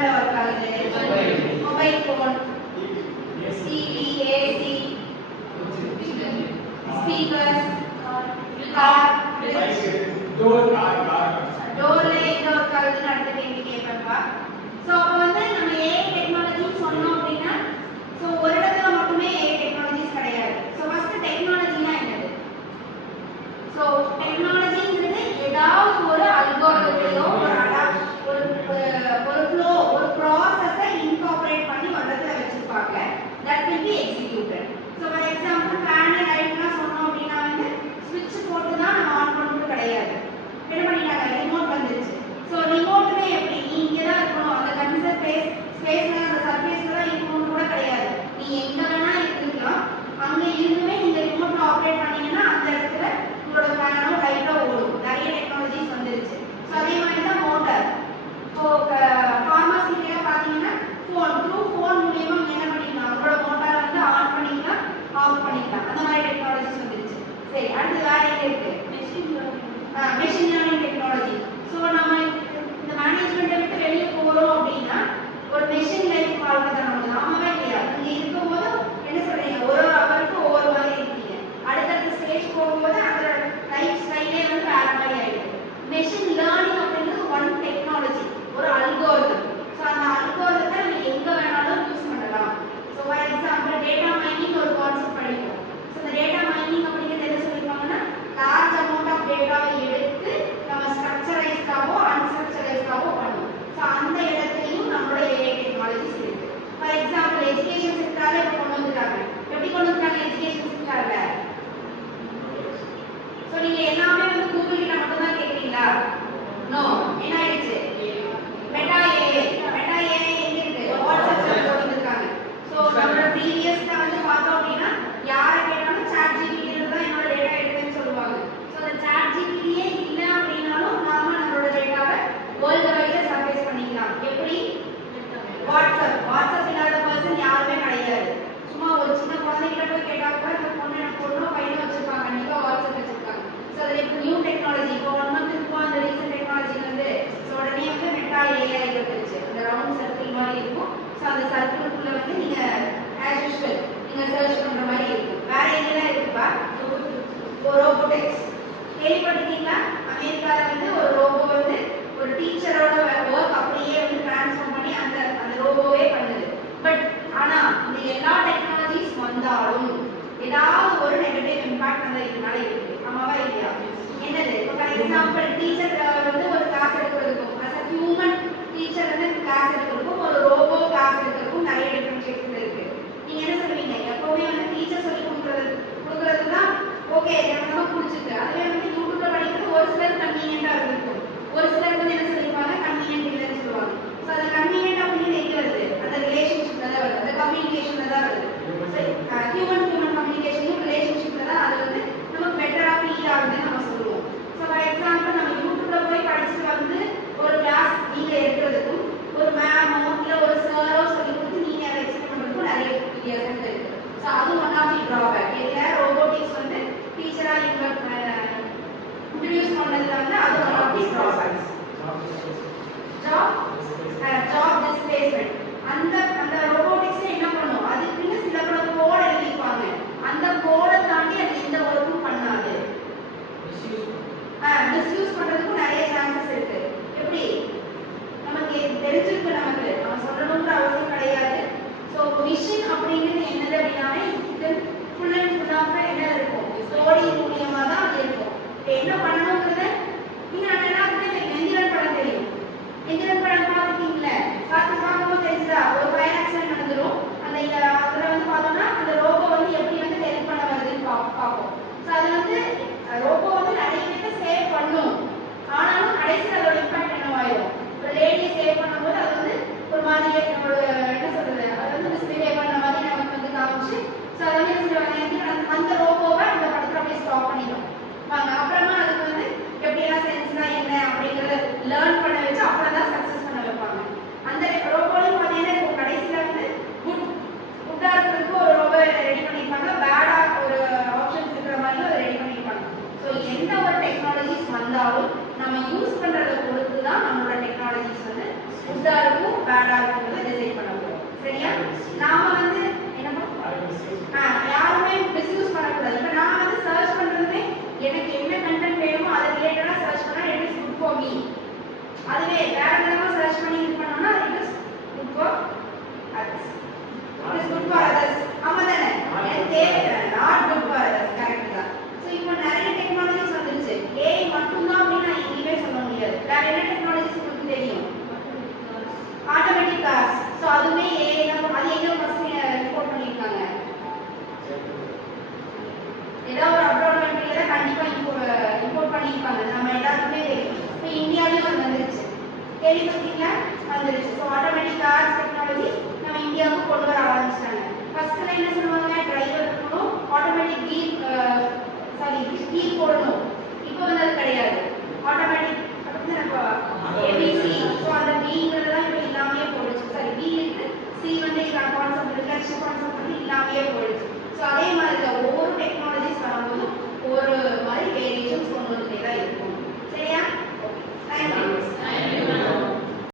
ஃபேன்ல work ஆகுது, mobile phone, TV, AC, speakers, car, டோர்ல எங்க ஒர்க் ஆகுதுன்னு அடுத்த கேள்வி கேட்பேன்ப்பா. ஸோ அப்போ வந்து நம்ம ஏஐ டெக்னாலஜின்னு சொன்னோம் அப்படின்னா ஸோ ஒரு இடத்துல மட்டுமே ஏஐ டெக்னாலஜிஸ் கிடையாது. ஸோ ஃபர்ஸ்ட் டெக்னாலஜினா என்னது? ஸோ டெக்னாலஜிங்கிறது ஏதாவது ஒரு அல்காரிதத்தையோ ஒரு ஃப்ளோ ஒரு ப்ராசஸை இன்கார்பரேட் பண்ணி ஒரு இடத்துல வச்சிருப்பாங்க. That will be executed. So for example fan லைட்லாம் சொன்னோம் அப்படின்னா வந்து ஸ்விட்ச் போட்டு தான் நம்ம ஆன் பண்ணுறது கிடையாது. என்ன பண்ணிட்டாங்க? ரிமோட் வந்துருச்சு. ஸோ ரிமோட்டுமே எப்படி நீ இங்கே தான் இருக்கணும், அந்த கன்சர் ஸ்பேஸ்ல அந்த சர்ஃபேஸ்ல தான் இருக்கணும்னு கூட கிடையாது. நீ எங்க வேணா இருந்துக்கலாம். அங்கே இருந்துமே நீங்க ரிமோட்ல ஆப்ரேட் பண்ணீங்கன்னா அந்த இடத்துல உங்களோட ஃபேனோ லைட்டோ ஓடும். நிறைய டெக்னாலஜிஸ் வந்துருச்சு. ஸோ அதே மாதிரி தான் மோட்டார். ஸோ ஃபார்மசிலாம் பார்த்தீங்கன்னா ஃபோன் மூலியமா என்ன பண்ணிக்கலாம்? உங்களோட மோட்டாரை வந்து ஆன் பண்ணிக்கலாம், ஆஃப் பண்ணிக்கலாம். அந்த மாதிரி டெக்னாலஜிஸ் வந்துருச்சு. சரி, அடுத்து வேற என்ன இருக்கு? Machine learning technology. ஸோ நம்ம இந்த மேனேஜ்மெண்ட்டை விட்டு வெளியே போகிறோம் அப்படின்னா ஒரு மெஷின் லைஃப் வாழ்க்கை தான் நமக்கு. ஆமாவே இல்லையா? நீங்கள் இருக்கும்போது என்ன சொல்றீங்க? ஒரு அவருக்கு ஒவ்வொரு மாதிரி இருக்கீங்க. அடுத்தடுத்த ஸ்டேஜ் போகும்போது அந்த லைஃப் ஸ்டைலே வந்து வேற மாதிரி ஆயிடுது. மெஷின் லேர்னிங் அப்படிங்கிறது ஒன் டெக்னாலஜி, ஒரு அல்கோரிதம். ஸோ அந்த அல்கோரிதத்தை நம்ம எங்கே வேணாலும் யூஸ் பண்ணலாம். So for example data mining ஒரு கான்செப்ட் படிப்போம். ஸோ இந்த டேட்டா மைனிங் அப்படிங்கிறது என்ன சொல்லியிருப்பாங்கன்னா லார்ஜ் அமௌண்ட் ஆஃப் டேட்டாவை எடுத்து நம்ம ஸ்ட்ரக்சரைஸ்டாவோ அன்ஸ்ட்ரக்சரைஸ்டாவோ பண்ணுவோம். ஸோ அந்த இடத்துலையும் நம்மளோட ஏஐ டெக்னாலஜிஸ் இருக்கு. ஃபார் எக்ஸாம்பிள் எஜுகேஷன் செக்டாரில் இப்போ கொண்டு வந்துட்டாங்க. எப்படி கொண்டு வந்துட்டாங்க எஜுகேஷன் செக்டாரில்? ஸோ நீங்கள் எல்லாமே வந்து கூகுள் கிட்ட மட்டும் தான் கேட்குறீங்களா? நோ. என்ன ஆயிடுச்சு? மெட்டா ஏஐ எங்கே இருக்கு? வாட்ஸ்அப்ல கொண்டு வந்திருக்காங்க. ஸோ நம்மளோட ப்ரீவியஸ்ல வந்து பார்த்தோம் அப்படின்னா யாரை கேட்டாலும் சாட் ஜிபிடில தான் என்னோட டேட்டா எடுத்துன்னு சொல்லுவாங்க. ஸோ அந்த சாட் ஜிபிடியே இல்லை அப்படின்னாலும் நாம நம்மளோட டேட்டாவை வேர்ல்டு வைட்ல சர்ஃபேஸ் பண்ணிக்கலாம். எப்படி? வாட்ஸ்அப் இல்லாத பர்சன் யாருமே கிடையாது. சும்மா ஒரு சின்ன குழந்தைகிட்ட போய் கேட்டா கூட இந்த பொண்ணோ பையனோ வச்சிருப்பாங்க, கண்டிப்பா வாட்ஸ்அப் வச்சிருக்காங்க. ஸோ அதில் இப்போ நியூ டெக்னாலஜி இப்போ 1 month இருக்கும். அந்த ரீசன்ட் டெக்னாலஜி வந்து ஸோ உடனே வந்து மெட்டா ஏஐ வந்துருச்சு. அந்த ரவுண்ட் சர்க்கிள் மாதிரி இருக்கும். ஸோ அந்த சர்க்கிளுக்குள்ள வந்து நீங்க ஆஸ் யூஷுவல் நீங்க சர்ச் பண்ற மாதிரி இருக்கும். வேற எங்கெல்லாம் இருக்குப்பா? ரோபோட்டிக்ஸ் கேள்விப்பட்டிருக்கீங்களா? அமெரிக்கால வந்து ஒரு ரோபோ வந்து ஒரு டீச்சரோட ஒர்க் அப்படியே வந்து டிரான்ஸ்ஃபார்ம் பண்ணி அந்த ரோபோவே பண்ணுது. பட் ஆனா இந்த எல்லா டெக்னாலஜிஸ் வந்தாலும் ஏதாவது ஒரு நெகட்டிவ் இம்பாக்ட் அந்த இதனால இருக்கு. ஆமாவா இல்லையா? என்னது? இப்போ ஃபார் எக்ஸாம்பிள் டீச்சர் வந்து ஒரு கிளாஸ் எடுக்கிறதுக்கும் அஸ் அ ஹியூமன் டீச்சர் வந்து கிளாஸ் எடுக்கிறதுக்கும் ஒரு ரோபோ கிளாஸ் எடுக்கிறதுக்கும் நிறைய டிஃபரன்ஷியேஷன் இருக்கு. நீங்க என்ன சொல்லுவீங்க? எப்பவுமே வந்து டீச்சர் சொல்லி கொடுக்கறது தான் ஓகே எனக்கு புரிஞ்சுது. அதுவே வந்து யூடியூப்ல படிக்கிறது ஒரு சிலர் கன்வீனியன்ட்டா இருக்கும், ஒரு சிலர் வந்து என்ன சொல்லிருப்பாங்க கன்வீனியன்ட் இல்லைன்னு சொல்லுவாங்க. ஸோ அந்த கன்வீனியன்ட் அப்படின்னு எங்க வருது? அந்த ரிலேஷன்ஷிப்ல தான் வருது, அந்த கம்யூனிகேஷன்ல தான் வருது. ஹியூமன் கம்யூனிகேஷனையும் ரிலேஷன்ஷிப்ல தான் அது வந்து நமக்கு பெட்டரா ஃபீல் ஆகுதுன்னு நம்ம சொல்லுவோம். ஸோ ஃபார் எக்ஸாம்பிள் நம்ம யூடியூப்ல போய் படிச்சுட்டு வந்து ஒரு கிளாஸ் நீங்க எடுக்கிறதுக்கும் ஒரு மேமோ இல்லை ஒரு சாரோ சொல்லி கொடுத்து நீங்க அதை எக்ஸ்பிளைன் பண்ணுறதுக்கும் நிறைய வித்தியாசங்கள் இருக்கு. ஸோ அது ஒன் ஆஃப் தி ட்ராபேக். இதில் ரோபோட்டிக்ஸ் வந்து டீச்சரா இன்ட்ரடியூஸ் பண்ணதுல வந்து அது one of the drawbacks. Job displacement. அந்த ரோபோட்டிக்ஸ் என்ன பண்ணும்? அதுக்குன்னு சில பல கோட் எழுதிப்பாங்க. அந்த கோடை தாண்டி அது எந்த ஒர்க்கும் பண்ணாது. மிஸ்யூஸ் பண்றதுக்கும் நிறைய சான்சஸ் இருக்கு. எப்படி? நமக்கு தெரிஞ்சிருக்கு, நம்ம சொல்லணும்ன்ற அவசியம் கிடையாது. ஸோ மிஷின் அப்படிங்கிறது என்னது அப்படின்னாலே இது ஃபுல் அண்ட் ஃபுல்லாக என்ன இருக்கும்? ஸ்டோரி மூலியமாக தான் அது இருக்கும். இப்போ என்ன பண்ணணுங்கிறது நீங்க எல்லாத்துக்குமே எந்திரன் படம் தெரியும். எந்திரன் படம் பார்த்துருக்கீங்களே? பார்க்கும்போது தெரிஞ்சா ஒரு ஃபயர் ஆக்சிடென்ட் நடந்துடும். அதில் வந்து பார்த்தோம்னா அந்த ரோபோ வந்து எப்படி வந்து ஹெல்ப் பண்ண வருதுன்னு பார்ப்போம். ஸோ அது வந்து ரோபோ வந்து நிறைய பேருக்கு சேவ் பண்ணும். ஆனாலும் கடைசியில் அதோட இம்பாக்ட் என்னவாயிடும்? ஒரு லேடியை சேவ் பண்ணும்போது அது வந்து ஒரு மாதிரி நம்மளோட என்ன சொல்றது, அது வந்து மிஸ்பிஹேவ் பண்ண மாதிரி நமக்கு வந்து காமிச்சு ஸோ அதை வந்து என்ன சொல்லுவாங்க, அந்த ரோபோவை அந்த படத்தில் அப்படியே ஸ்டாப் பண்ணிடும். அப்புறமா அதுக்கு வந்து எப்படியெல்லாம் சென்ஸ்னா என்ன அப்படிங்கிறத லேர்ன் பண்ண வச்சு அப்புறம் தான் சக்ஸஸ் பண்ண வைப்பாங்க. அந்த ரோபோ பேடா இருக்கும்னு டிசைட் பண்ண போறோம். சரியா? நாம வந்து என்னப்பா யாருமே மிஸ்யூஸ் பண்ணக்கூடாது. இப்போ நான் வந்து சர்ச் பண்றதுமே எனக்கு என்ன கண்டென்ட் வேணுமோ அதை ரிலேட்டடா சர்ச் பண்ணா it is good for me. அதுவே வேற விதமா சர்ச் பண்ணி இது பண்ணோம்னா it is good for others. It is good for others. ஆமா தானே? எனக்கு தேவை not good for others. Correct தான். ஸோ இப்போ நிறைய டெக்னாலஜிஸ் வந்துருச்சு. ஏஐ மட்டும்தான் அப்படின்னு நான் எங்கேயுமே சொல்ல முடியாது. வேற என்ன டெக்னாலஜிஸ் உங்களுக்கு தெரியும்? Automatic cars. ஸோ அதுவுமே ஏஐ தான். அது எங்க ஃபர்ஸ்ட் ரிப்போர்ட் பண்ணியிருக்காங்க? ஏதோ ஒரு அப்ராட் கண்ட்ரியில தான் கண்டிப்பா இம்போர்ட் பண்ணியிருப்பாங்க. நம்ம எல்லாருக்குமே தெரியும். இப்போ இந்தியாவிலும் அது வந்துருச்சு. கேள்விப்பட்டீங்களா? வந்துருச்சு. ஸோ ஆட்டோமேட்டிக் கார்ஸ் டெக்னாலஜி நம்ம இந்தியாவுக்கு கொண்டு வர ஆரம்பிச்சிட்டாங்க. ஃபர்ஸ்ட்ல என்ன சொல்லுவாங்க? டிரைவர் இருக்கணும், ஆட்டோமேட்டிக் கீ போடணும். இப்போ வந்து அது கிடையாது. Automatic ABC. ஸோ அந்த பிங்கிறதுலாம் இப்போ இல்லாமையே போயிடுச்சு. சரி, பி இருக்கு, சி வந்து கான்செப்ட் இருக்கு, ஹெச் கான்செப்ட் வந்து இல்லாமையே போயிடுச்சு. ஸோ அதே மாதிரி தான் ஒவ்வொரு டெக்னாலஜிஸ் வரும்போது ஒரு மாதிரி வேரியேஷன்ஸ் கொண்டு வந்துட்டே தான் இருக்கும். சரியா? தேங்க்யூ.